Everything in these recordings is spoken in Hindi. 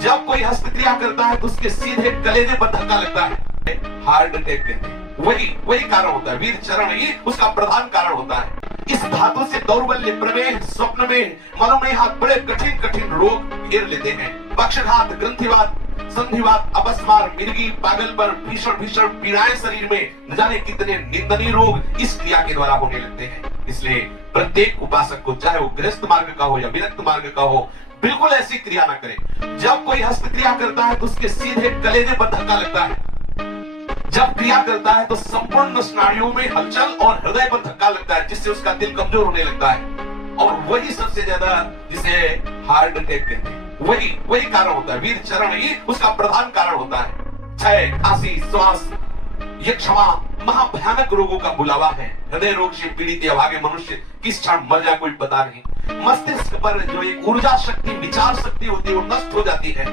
जब कोई हस्तक्रिया करता है तो उसके सीधे कलेजे पर धक्का लगता है, हार्ट अटैक कहते हैं। वही कारण होता है, वीर चरण ही उसका प्रधान कारण होता है। इस धातु से दौर्बल्य, प्रमेह, स्वप्न में, मनोमेह बड़े कठिन कठिन रोग घेर लेते हैं। पक्षघात, ग्रंथिवात, संधिवात, अपस्मार, मिर्गी, पागलपन, भीषण भीषण पीड़ाएं शरीर में, न जाने कितने निंदनीय रोग इस क्रिया के द्वारा होने लगते हैं। इसलिए प्रत्येक उपासक को, चाहे वो गृहस्थ मार्ग का हो या विरक्त मार्ग का हो, बिल्कुल ऐसी क्रिया ना करे। जब कोई हस्तक्रिया करता है तो उसके सीधे कलेजे पर धक्का लगता है। जब क्रिया करता है तो संपूर्ण स्नायुओं में हलचल और हृदय पर धक्का लगता है, जिससे उसका दिल कमजोर होने लगता है। और वही सबसे ज्यादा जिसे हार्ट अटैक कहते हैं, वही कारण होता है। वीर चरण ही उसका प्रधान कारण होता है। क्षय, खांसी, श्वास, ये क्षमा महाभयानक रोगों का बुलावा है। हृदय रोग से पीड़ित या भागे मनुष्य किस क्षण मर जाए कोई पता नहीं। मस्तिष्क पर जो एक ऊर्जा शक्ति, विचार शक्ति होती है, वो नष्ट हो जाती है।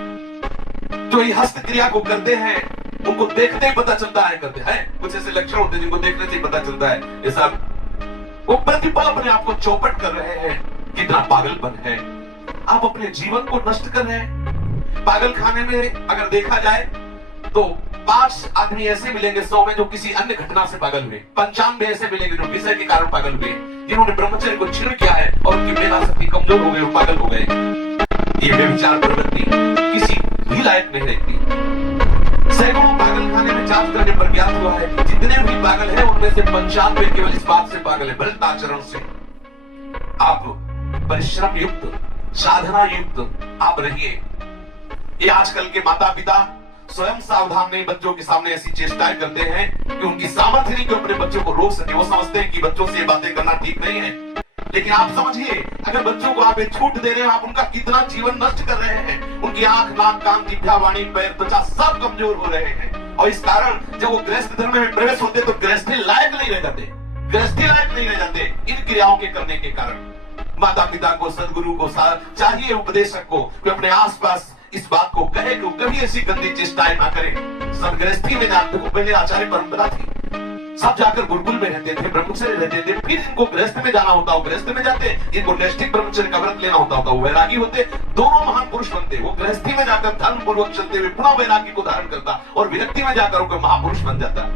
जो ये हस्त क्रिया को करते हैं उनको देखते ही पता चलता है, करते हैं कुछ ऐसे लक्षण होते हैं जिनको देखने से ही पता चलता है ये सब वो प्रतिपल अपने आप को चौपट कर रहे हैं। कितना पागलपन है, आप अपने जीवन को नष्ट कर रहे हैं। पागल खाने में अगर देखा जाए तो 5 आदमी ऐसे मिलेंगे 100 में जो किसी अन्य घटना से पागल हुए, 95 ऐसे मिलेंगे जो विषय के कारण पागल हुए, जिन्होंने ब्रह्मचर्य को छीन किया है और उनकी मेधा शक्ति कमजोर हो गई और पागल हो गए। ये व्यभिचार प्रवृत्ति किसी भी लायक नहीं रहती। सैकड़ों पागल खाने में जांच करने पर ज्ञात हुआ है कि जितने भी पागल हैं उनमें से 95 केवल इस बात से पागल है, भ्रष्ट आचरण से। आप परिश्रम युक्त, साधना युक्त आप रहिए। ये आजकल के माता पिता स्वयं सावधान नहीं, बच्चों के सामने ऐसी चेष्टाएं करते हैं कि उनकी सामर्थ्य नहीं कि अपने बच्चों को रोक सके। वो समझते हैं कि बच्चों से ये बातें करना ठीक नहीं है। लेकिन आप समझिए, अगर बच्चों को आप एक छूट दे रहे हैं, आप उनका कितना जीवन नष्ट कर रहे हैं। उनकी आंख, नाक, कान, जिह्वा, वाणी, पैर, त्वचा सब कमजोर हो रहे हैं। और इस कारण जब वो गृहस्थ धर्म में प्रवेश होते तो गृहस्थी लायक नहीं रह जाते, गृहस्थी लायक नहीं रह जाते इन क्रियाओं के करने के कारण। माता पिता को, सदगुरु को चाहिए, उपदेशक को, कि अपने आसपास इस बात को कहे कि कभी ऐसी गंदी चेष्टाएं ना करें। सब गृहस्थी में जाते को पहले आचार्य परंपरा थी, सब जाकर गुरुकुल में रहते थे, ब्रह्मचर्य रहते थे। फिर इनको गृहस्थ में जाना होता, वो गृहस्थ में जाते, इनको नैष्ठिक ब्रह्मचर्य का व्रत लेना होता, वो वैरागी होते। दोनों महान पुरुष बनते। वो गृहस्थी में जाकर धर्म पूर्वक चलते हुए पुनः वैरागी को धारण करता और विरक्ति में जाकर वो महापुरुष बन जाता।